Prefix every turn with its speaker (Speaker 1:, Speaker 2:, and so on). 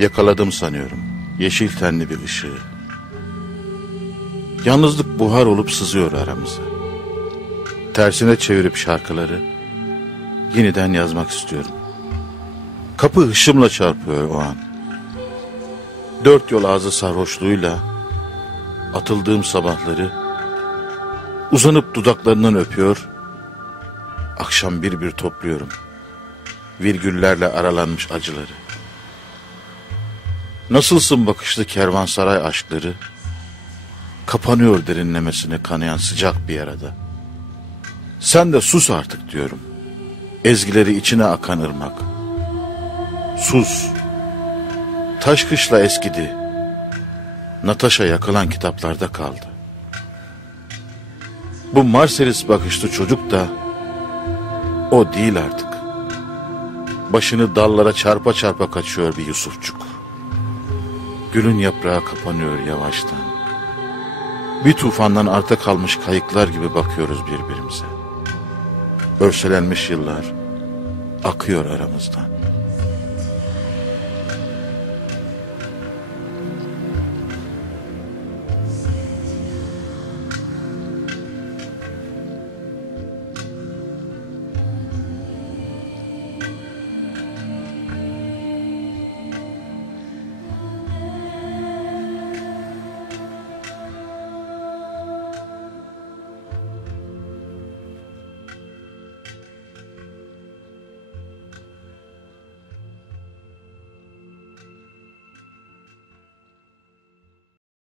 Speaker 1: Yakaladım sanıyorum yeşil tenli bir ışığı. Yalnızlık buhar olup sızıyor aramıza. Tersine çevirip şarkıları yeniden yazmak istiyorum. Kapı hışımla çarpıyor o an. Dört yol ağzı sarhoşluğuyla atıldığım sabahları uzanıp dudaklarından öpüyor. Akşam bir bir topluyorum. Virgüllerle aralanmış acıları. Nasılsın bakışlı kervansaray aşkları? Kapanıyor derinlemesine kanayan sıcak bir yarada. Sen de sus artık diyorum. Ezgileri içine akan ırmak. Sus. Taş kışla eskidi. Natasha yakılan kitaplarda kaldı. Bu Marselis bakışlı çocuk da o değil artık. Başını dallara çarpa çarpa kaçıyor bir Yusufçuk. Gülün yaprağı kapanıyor yavaştan. Bir tufandan arta kalmış kayıklar gibi bakıyoruz birbirimize. Örselenmiş yıllar akıyor aramızdan.